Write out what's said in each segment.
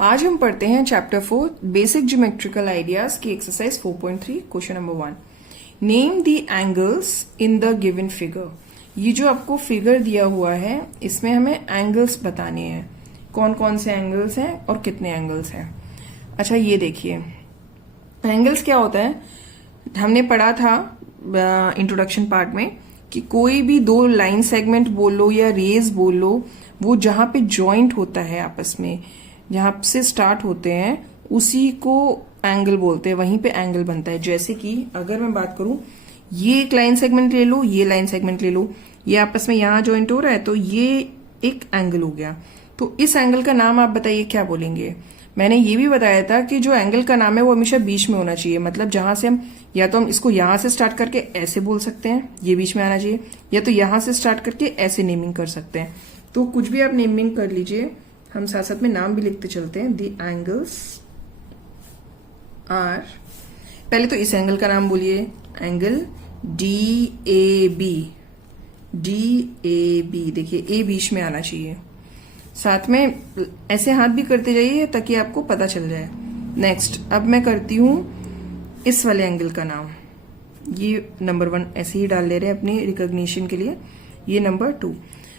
आज हम पढ़ते हैं चैप्टर 4 बेसिक ज्योमेट्रिकल आइडियाज की exercise 4.3 question number 1। Name the angles in the given figure. ये जो आपको फिगर दिया हुआ है इसमें हमें एंगल्स बताने हैं, कौन कौन से एंगल्स हैं और कितने एंगल्स हैं। अच्छा ये देखिए, एंगल्स क्या होता है, हमने पढ़ा था इंट्रोडक्शन पार्ट में कि कोई भी दो लाइन सेगमेंट बोल लो या रेज बोल लो, वो जहां पे जॉइंट होता है आपस में, जहां से स्टार्ट होते हैं उसी को एंगल बोलते हैं, वहीं पे एंगल बनता है। जैसे कि अगर मैं बात करूं, ये एक लाइन सेगमेंट ले लो, ये लाइन सेगमेंट ले लो, ये आपस में यहां जॉइंट हो रहा है तो ये एक एंगल हो गया। तो इस एंगल का नाम आप बताइए क्या बोलेंगे। मैंने ये भी बताया था कि जो एंगल का नाम है वो हमेशा बीच में होना चाहिए, मतलब जहां से हम या तो हम इसको यहां से स्टार्ट करके ऐसे बोल सकते हैं, ये बीच में आना चाहिए, या तो यहां से स्टार्ट करके ऐसे नेमिंग कर सकते हैं। तो कुछ भी आप नेमिंग कर लीजिए, हम साथ साथ में नाम भी लिखते चलते हैं। द एंगल्स आर, पहले तो इस एंगल का नाम बोलिए, angle D A B. D A B, देखिए ए बीच में आना चाहिए, साथ में ऐसे हाथ भी करते जाइए ताकि आपको पता चल जाए। नेक्स्ट, अब मैं करती हूं इस वाले एंगल का नाम, ये नंबर 1 ऐसे ही डाल ले रहे हैं अपनी रिकॉग्निशन के लिए, ये नंबर 2।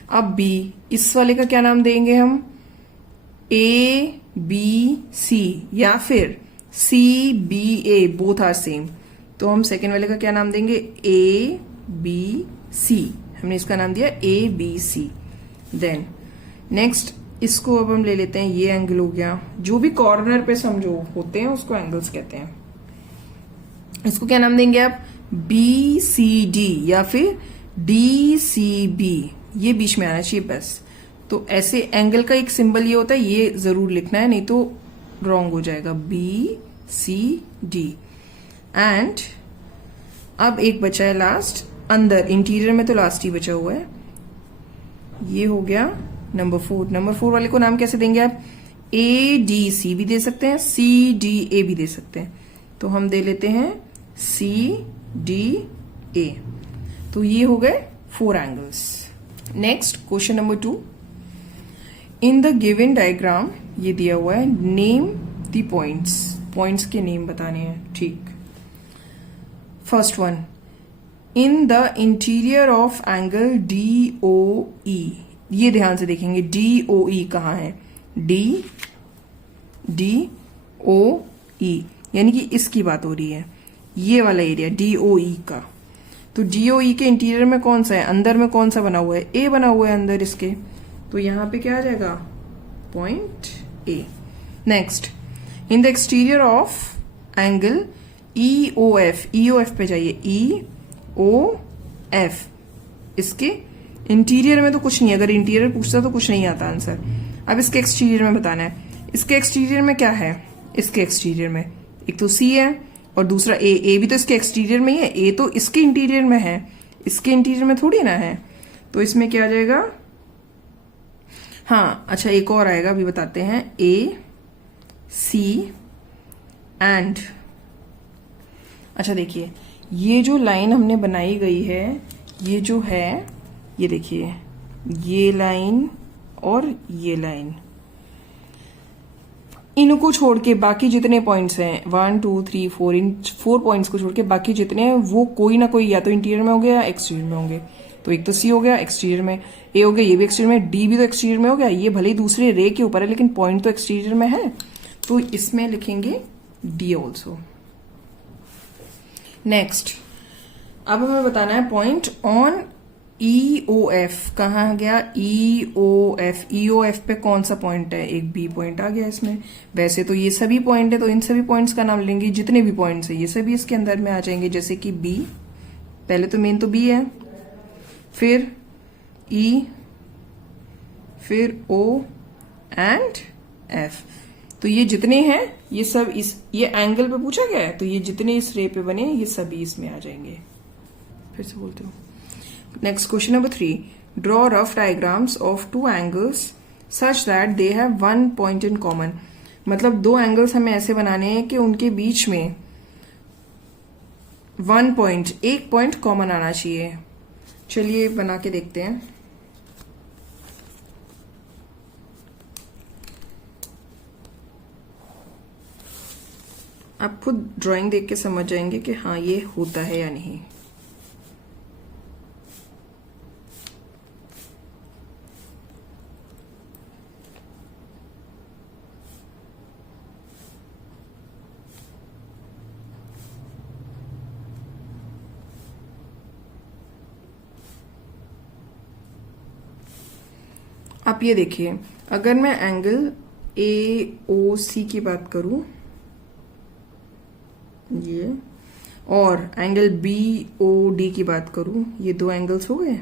अब बी, इस वाले का क्या नाम देंगे हम, ए बी सी या फिर C B A, both are same. तो हम सेकेंड वाले का क्या नाम देंगे, ए बी सी, हमने इसका नाम दिया A B C. Then next, इसको अब हम ले लेते हैं, ये एंगल हो गया, जो भी कॉर्नर पे समझो होते हैं उसको एंगल्स कहते हैं। इसको क्या नाम देंगे आप, बी सी डी या फिर डी सी बी, ये बीच में आना चाहिए बस। तो ऐसे एंगल का एक सिंबल ये होता है, ये जरूर लिखना है नहीं तो रॉन्ग हो जाएगा, बी सी डी। एंड अब एक बचा है लास्ट, अंदर इंटीरियर में तो लास्ट ही बचा हुआ है, ये हो गया नंबर 4। नंबर 4 वाले को नाम कैसे देंगे आप, ए डी सी भी दे सकते हैं, सी डी ए भी दे सकते हैं। तो हम दे लेते हैं सी डी ए। तो ये हो गए 4 angles. Next question number 2, in the given diagram, ये दिया हुआ है, नेम द पॉइंट्स, पॉइंट्स के नेम बताने हैं। ठीक, first one, in the interior of angle D O E. ये ध्यान से देखेंगे, डी ओ ई कहाँ है, डी डी ओ ई, यानी कि इसकी बात हो रही है, ये वाला एरिया डी ओ ई का। तो डी ओ ई के इंटीरियर में कौन सा है, अंदर में कौन सा बना हुआ है, ए बना हुआ है अंदर इसके, तो यहां पे क्या आ जाएगा, point A. Next, in the exterior of angle E O F, E O F पे जाइए, ई ओ एफ, इसके इंटीरियर में तो कुछ नहीं, अगर इंटीरियर पूछता तो कुछ नहीं आता आंसर। अब इसके एक्सटीरियर में बताना है, इसके एक्सटीरियर में क्या है, इसके एक्सटीरियर में एक तो सी है और दूसरा ए, ए भी तो इसके एक्सटीरियर में ही है, ए तो इसके इंटीरियर में है, इसके इंटीरियर में थोड़ी ना है। तो इसमें क्या आ जाएगा, हाँ अच्छा एक और आएगा, अभी बताते हैं, ए सी एंड, अच्छा देखिए ये जो लाइन हमने बनाई गई है, ये जो है, ये देखिए ये लाइन और ये लाइन, इनको छोड़ के बाकी जितने पॉइंट्स हैं 1 2 3 4, इन 4 पॉइंट्स को छोड़ के बाकी जितने हैं वो कोई ना कोई या तो इंटीरियर में होंगे या एक्सटीरियर में होंगे। तो एक तो सी हो गया एक्सटीरियर में, ए हो गया ये भी एक्सटीरियर में, डी भी तो एक्सटीरियर में हो गया, ये भले ही दूसरे रे के ऊपर है लेकिन पॉइंट तो एक्सटीरियर में है, तो इसमें लिखेंगे डी ऑल्सो। नेक्स्ट, अब हमें बताना है point on E O F, कहाँ गया ई O F, E O F पे कौन सा पॉइंट है, एक बी पॉइंट आ गया इसमें। वैसे तो ये सभी पॉइंट है तो इन सभी पॉइंट्स का नाम लेंगे, जितने भी पॉइंट्स है ये सभी इसके अंदर में आ जाएंगे। जैसे कि बी, पहले तो मेन तो बी है, फिर ई, फिर ओ एंड एफ। तो ये जितने हैं ये सब ये एंगल पे पूछा गया है, तो ये जितने इस रे पे बने ये सभी इसमें आ जाएंगे। फिर से बोलते हो। Next question number 3, draw rough diagrams of 2 angles such that they have 1 point in common. मतलब 2 एंगल्स हमें ऐसे बनाने हैं कि उनके बीच में 1 पॉइंट, एक पॉइंट कॉमन आना चाहिए। चलिए बना के देखते हैं। आप खुद ड्राइंग देख के समझ जाएंगे कि हाँ ये होता है या नहीं। आप ये देखिए, अगर मैं एंगल AOC की बात करूं ये, और एंगल BOD की बात करूं, ये दो एंगल्स हो गए,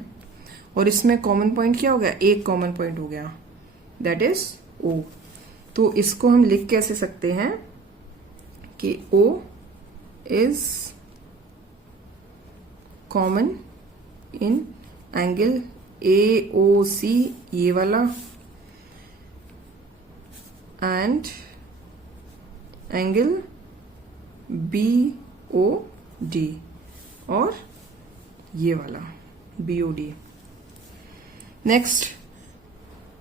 और इसमें कॉमन पॉइंट क्या हो गया, एक कॉमन पॉइंट हो गया, दैट इज O। तो इसको हम लिख कैसे सकते हैं कि O is common in angle AOC ये वाला एंड एंगल BOD और ये वाला BOD। नेक्स्ट,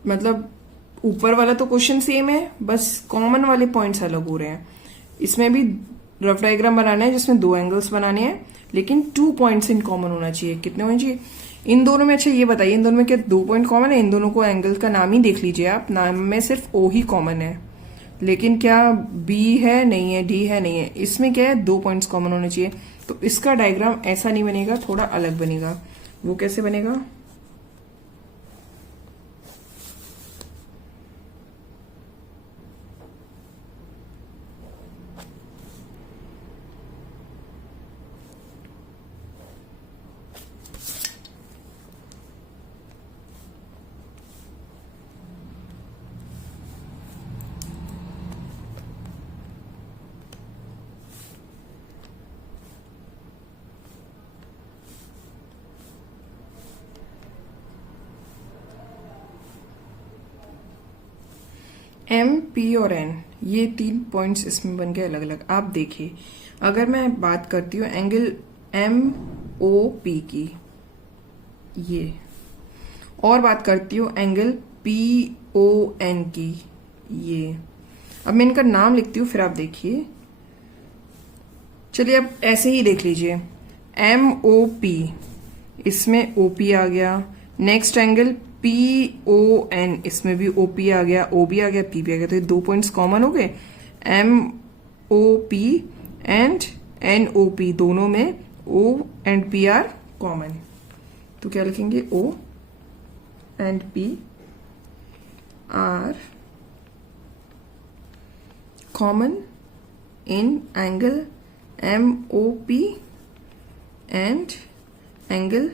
मतलब ऊपर वाला तो क्वेश्चन सेम है, बस कॉमन वाले पॉइंट्स अलग हो रहे हैं। इसमें भी रफ डायग्राम बनाना है जिसमें दो एंगल्स बनाने हैं, लेकिन 2 पॉइंट्स इन कॉमन होना चाहिए। कितने होने चाहिए इन दोनों में? अच्छा ये बताइए, इन दोनों में क्या 2 पॉइंट कॉमन है? इन दोनों को एंगल का नाम ही देख लीजिए आप, नाम में सिर्फ O ही कॉमन है, लेकिन क्या B है? नहीं है। D है? नहीं है। इसमें क्या है, 2 पॉइंट्स कॉमन होने चाहिए। तो इसका डायग्राम ऐसा नहीं बनेगा, थोड़ा अलग बनेगा। वो कैसे बनेगा? M, P और N, ये 3 पॉइंट्स इसमें बन गए अलग अलग। आप देखिए, अगर मैं बात करती हूँ एंगल MOP की, ये, और बात करती हूँ एंगल PON की, ये। अब मैं इनका नाम लिखती हूँ, फिर आप देखिए। चलिए अब ऐसे ही देख लीजिए, MOP, इसमें OP आ गया। नेक्स्ट एंगल PON, इसमें भी OP आ गया, OB आ गया, PP आ गया। तो ये 2 पॉइंट्स कॉमन हो गए। MOP एंड NOP, दोनों में O and P are common. तो क्या लिखेंगे, O and P are common in angle MOP and angle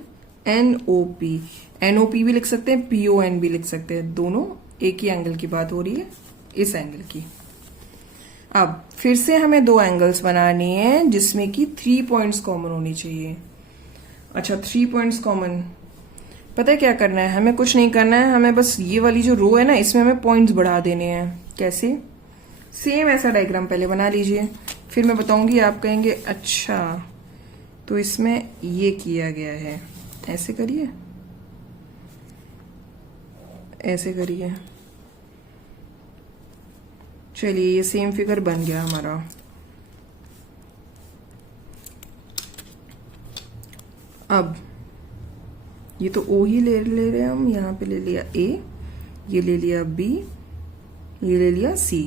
NOP। NOP भी लिख सकते हैं, PON भी लिख सकते हैं, दोनों एक ही एंगल की बात हो रही है, इस एंगल की। अब फिर से हमें 2 एंगल्स बनानी है जिसमें कि 3 पॉइंट्स कॉमन होनी चाहिए। अच्छा, 3 पॉइंट्स कॉमन, पता है क्या करना है? हमें कुछ नहीं करना है, हमें बस ये वाली जो रो है ना, इसमें हमें पॉइंट्स बढ़ा देने हैं। कैसे? सेम ऐसा डायग्राम पहले बना लीजिए, फिर मैं बताऊंगी, आप कहेंगे अच्छा तो इसमें ये किया गया है। ऐसे करिए, ऐसे करिए। चलिए, ये सेम फिगर बन गया हमारा। अब ये तो O ही ले रहे हैं हम, यहाँ पे ले लिया A, ये ले लिया B, ये ले लिया C।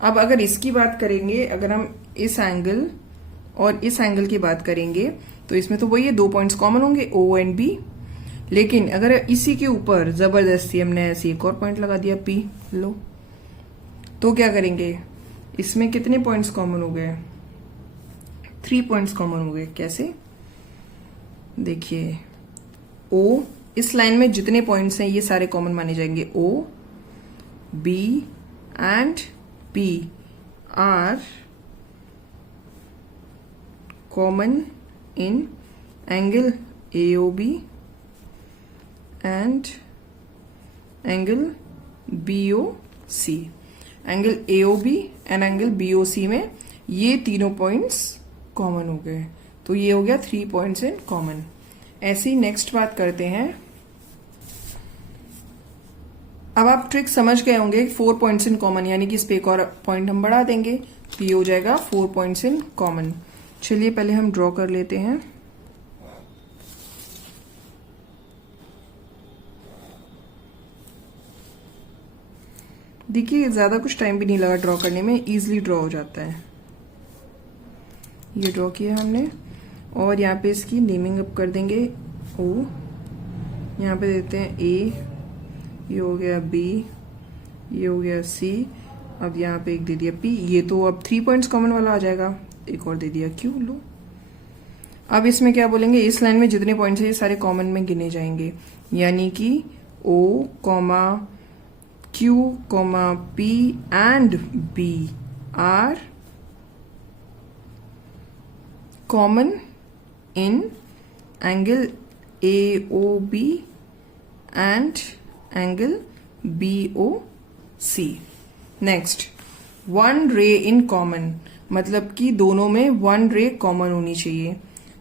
अब अगर इसकी बात करेंगे, अगर हम इस एंगल और इस एंगल की बात करेंगे, तो इसमें तो वही है, 2 पॉइंट्स कॉमन होंगे, O एंड B। लेकिन अगर इसी के ऊपर जबरदस्ती हमने ऐसे एक और पॉइंट लगा दिया, P, लो, तो क्या करेंगे? इसमें कितने पॉइंट्स कॉमन हो गए? 3 पॉइंट्स कॉमन हो गए। कैसे? देखिए, O, इस लाइन में जितने पॉइंट्स हैं ये सारे कॉमन माने जाएंगे। O, B and P are common in angle AOB and angle BOC। Angle AOB and angle BOC में ये तीनों पॉइंट्स कॉमन हो गए, तो ये हो गया 3 पॉइंट्स इन कॉमन। ऐसी नेक्स्ट बात करते हैं। अब आप ट्रिक समझ गए होंगे, 4 पॉइंट्स इन कॉमन, यानी कि इस पे एक और पॉइंट हम बढ़ा देंगे तो ये हो जाएगा 4 पॉइंट्स इन कॉमन। चलिए पहले हम ड्रॉ कर लेते हैं। देखिए ज्यादा कुछ टाइम भी नहीं लगा ड्रॉ करने में, इजीली ड्रॉ हो जाता है। ये ड्रॉ किया हमने और यहाँ पे इसकी नेमिंग अप कर देंगे। ओ, यहाँ पे देते हैं ए, ये हो गया बी, ये हो गया सी, अब यहाँ पे एक दे दिया पी। ये तो अब 3 पॉइंट्स कॉमन वाला आ जाएगा, एक और दे दिया क्यू। लो अब इसमें क्या बोलेंगे, इस लाइन में जितने पॉइंट्स है ये सारे कॉमन में गिने जाएंगे, यानी कि ओ comma Q, P and B are common in angle AOB and angle BOC. Next, one ray in common, मतलब कि दोनों में one ray common होनी चाहिए।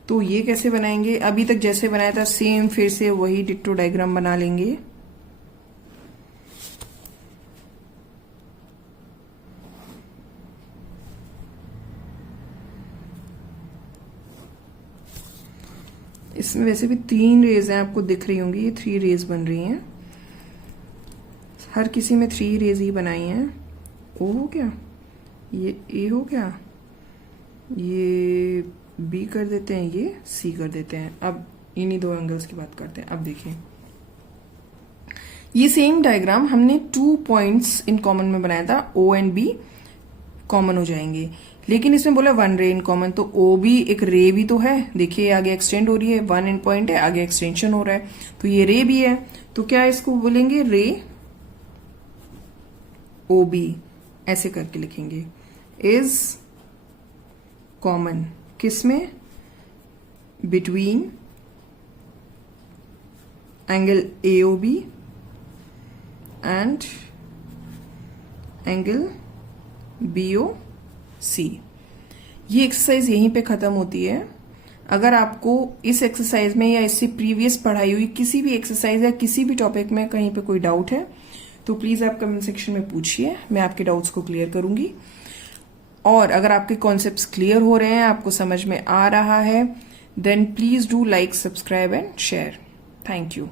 तो ये कैसे बनाएंगे, अभी तक जैसे बनाया था सेम फिर से वही डिट्टो डायग्राम बना लेंगे। इसमें वैसे भी 3 रेज हैं, आपको दिख रही होंगी, ये 3 रेज बन रही हैं, हर किसी में 3 रेज ही बनाई हैं। ओ हो गया, ये ए हो गया, ये बी कर देते हैं, ये सी कर देते हैं। अब इन्हीं 2 एंगल्स की बात करते हैं। अब देखिए ये सेम डायग्राम हमने 2 पॉइंट्स इन कॉमन में बनाया था, ओ एंड बी कॉमन हो जाएंगे, लेकिन इसमें बोला 1 रे इन कॉमन, तो ओ भी एक रे भी तो है। देखिए आगे एक्सटेंड हो रही है, 1 एंड पॉइंट है, आगे एक्सटेंशन हो रहा है, तो ये रे भी है। तो क्या इसको बोलेंगे, रे ओ बी, ऐसे करके लिखेंगे, इज कॉमन किसमें, between angle AOB and angle BOC। ये एक्सरसाइज यहीं पे खत्म होती है। अगर आपको इस एक्सरसाइज में या इससे प्रीवियस पढ़ाई हुई किसी भी एक्सरसाइज या किसी भी टॉपिक में कहीं पे कोई डाउट है तो प्लीज आप कमेंट सेक्शन में पूछिए, मैं आपके डाउट्स को क्लियर करूंगी। और अगर आपके कॉन्सेप्ट्स क्लियर हो रहे हैं, आपको समझ में आ रहा है, then please do like, subscribe and share. Thank you.